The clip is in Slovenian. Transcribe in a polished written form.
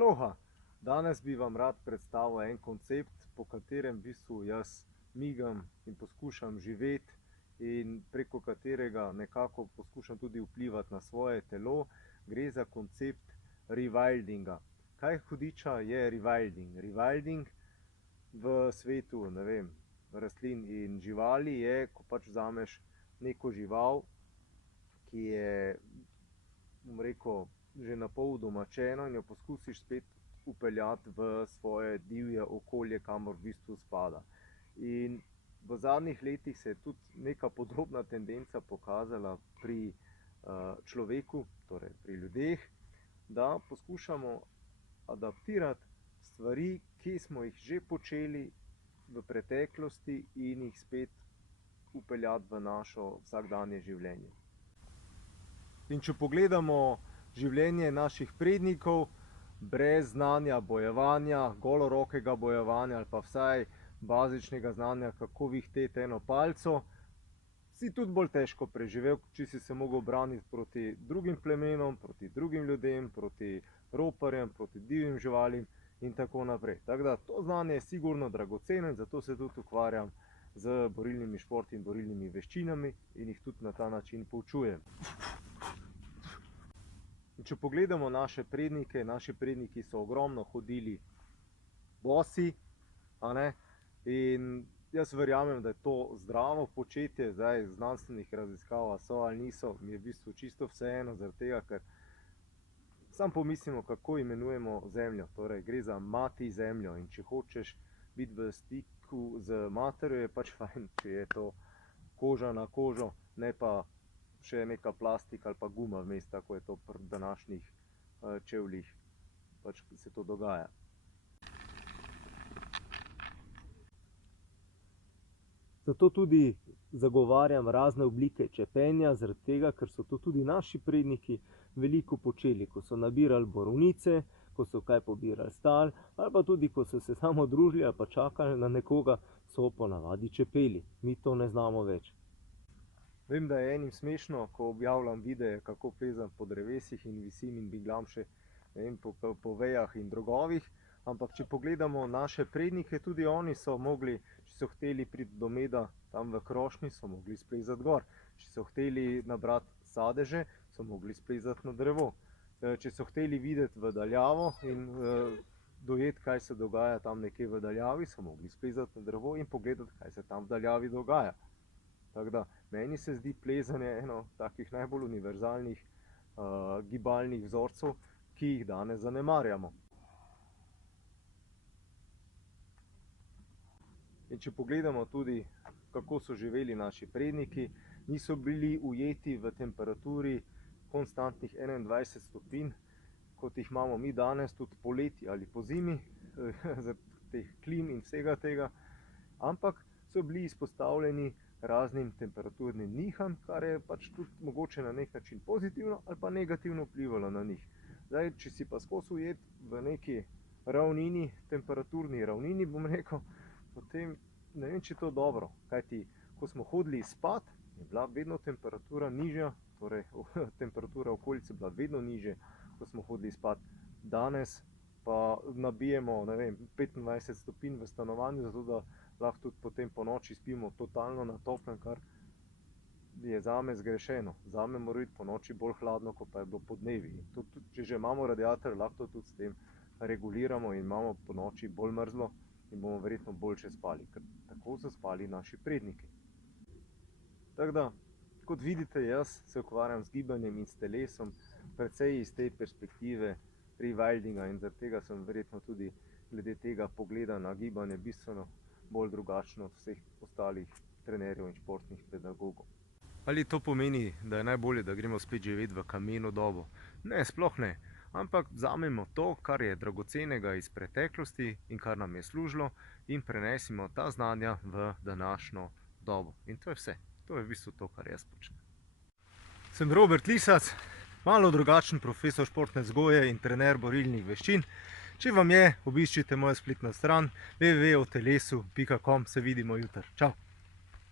Aloha! Danes bi vam rad predstavil en koncept, po katerem v bistvu jaz migam in poskušam živeti in preko katerega nekako poskušam tudi vplivati na svoje telo. Gre za koncept rewildinga. Kaj hudiča je rewilding? Rewilding v svetu, ne vem, rastlin in živali je, ko pač vzameš neko žival, ki je, bom rekel, že na pol udomačeno in jo poskusiš spet vpeljati v svoje divje okolje, kamor v bistvu spada. In v zadnjih letih se je tudi neka podobna tendenca pokazala pri človeku, torej pri ljudeh, da poskušamo adaptirati stvari, ki smo jih že počeli v preteklosti in jih spet vpeljati v našo vsakdanje življenje. In če pogledamo življenje naših prednikov, brez znanja bojevanja, golorokega bojevanja ali pa vsaj bazičnega znanja, kako vihteti eno palico, si tudi bolj težko preživel, če si se mogel braniti proti drugim plemenom, proti drugim ljudem, proti roparjem, proti divjim živalim in tako naprej. Tako da to znanje je sigurno dragoceno in zato se tudi ukvarjam z borilnimi športi in borilnimi veščinami in jih tudi na ta način poučujem. In če pogledamo naši predniki so ogromno hodili bosi, in jaz verjamem, da je to zdravo početje. Zdaj znanstvenih raziskav so ali niso, mi je v bistvu čisto vseeno, zaradi tega, ker samo pomislimo, kako imenujemo zemljo. Torej, gre za mati zemljo in če hočeš biti v stiku z materjo, je pač fajn, če je to koža na kožo, ne pa še neka plastika ali pa guma vmes, tako je to pri današnjih čevljih, pač se to dogaja. Zato tudi zagovarjam razne oblike čepenja, zaradi tega, ker so to tudi naši predniki veliko počeli, ko so nabirali borovnice, ko so kaj pobirali s tal, ali pa tudi, ko so se samo družili ali pa čakali na nekoga, so ponavadi čepeli. Mi to ne znamo več. Vem, da je enim smešno, ko objavljam videe, kako plezam po drevesih in visim in binglam še, ne vem, po vejah in drogovih, ampak če pogledamo naše prednike, tudi oni so mogli, če so hteli priti do meda tam v krošnji, so mogli splezati gor. Če so hteli nabrati sadeže, so mogli splezati na drevo. Če so hteli videti v daljavo in dojeti, kaj se dogaja tam nekje v daljavi, so mogli splezati na drevo in pogledati, kaj se tam v daljavi dogaja. Tako da, meni se zdi plezanje eno takih najbolj univerzalnih gibalnih vzorcev, ki jih danes zanemarjamo. In če pogledamo tudi, kako so živeli naši predniki, niso bili ujeti v temperaturi konstantnih 21 stopinj, kot jih imamo mi danes, tudi poleti ali pozimi, zaradi teh klim in vsega tega, ampak so bili izpostavljeni raznim temperaturnim niham, kar je pač tudi mogoče na nek način pozitivno ali pa negativno vplivalo na njih. Zdaj, če si pa skozi ujet v neki ravnini, temperaturni ravnini, bom rekel, potem ne vem, če je to dobro, kajti ko smo hodili spat, je bila vedno temperatura nižja, torej temperatura okolice je bila vedno nižja, ko smo hodili spat. Danes pa nabijemo, ne vem, 25 stopinj v stanovanju, zato da lahko tudi potem po noči spimo totalno na toplem, kar je zame zgrešeno. Zame mora biti po noči bolj hladno, kot pa je bilo podnevi. Če že imamo radiator, lahko tudi s tem reguliramo in imamo po noči bolj mrzlo in bomo verjetno boljše spali, ker tako so spali naši predniki. Tako da, kot vidite, jaz se ukvarjam z gibanjem in s telesom, precej iz te perspektive rewildinga in zaradi tega sem verjetno tudi glede tega pogleda na gibanje bistveno bolj drugačno od vseh ostalih trenerjev in športnih pedagogov. Ali to pomeni, da je najbolje, da gremo spet živeti v kameno dobo? Ne, sploh ne. Ampak vzamemo to, kar je dragocenega iz preteklosti in kar nam je služilo, in prenesimo ta znanja v današnjo dobo. In to je vse. To je v bistvu to, kar jaz počnem. Sem Robert Lisac, malo drugačen profesor športne vzgoje in trener borilnih veščin. Če vam je, obiščite mojo spletno stran www.otelesu.com. Se vidimo jutri. Čau!